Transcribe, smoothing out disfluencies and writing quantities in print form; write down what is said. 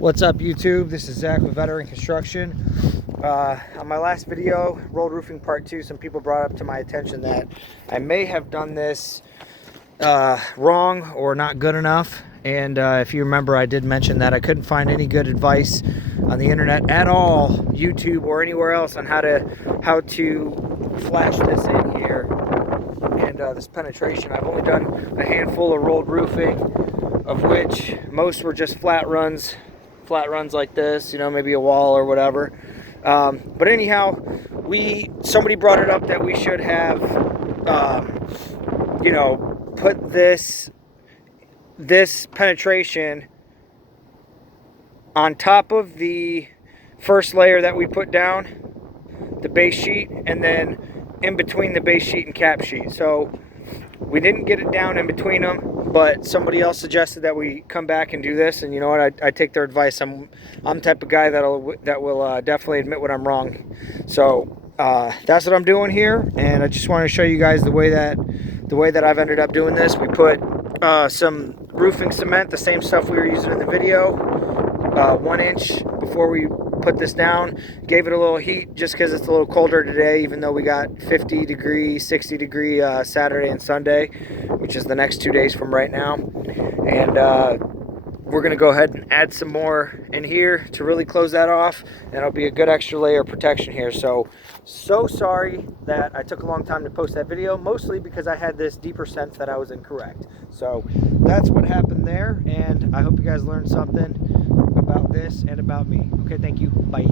What's up, YouTube? This is Zach with Veteran Construction. On my last video, rolled roofing part 2, some people brought up to my attention that I may have done this wrong or not good enough. And if you remember, I did mention that I couldn't find any good advice on the internet at all, YouTube or anywhere else, on how to flash this in here and this penetration. I've only done a handful of rolled roofing, of which most were just flat runs like this, you know, maybe a wall or whatever. But anyhow, somebody brought it up that we should have, put this penetration on top of the first layer that we put down, the base sheet, and then in between the base sheet and cap sheet. So we didn't get it down in between them, but somebody else suggested that we come back and do this, and you know what? I take their advice. I'm the type of guy that will definitely admit when I'm wrong. So that's what I'm doing here, and I just want to show you guys the way that I've ended up doing this. We put some roofing cement, the same stuff we were using in the video, 1 inch before we put this down. Gave it a little heat just because it's a little colder today, even though we got 50 degree, 60 degree Saturday and Sunday, which is the next 2 days from right now. And we're gonna go ahead and add some more in here to really close that off, and it'll be a good extra layer of protection here. So sorry that I took a long time to post that video, mostly because I had this deeper sense that I was incorrect. So that's what happened there, and I hope you guys learned something about this and about me. Okay, thank you. Bye.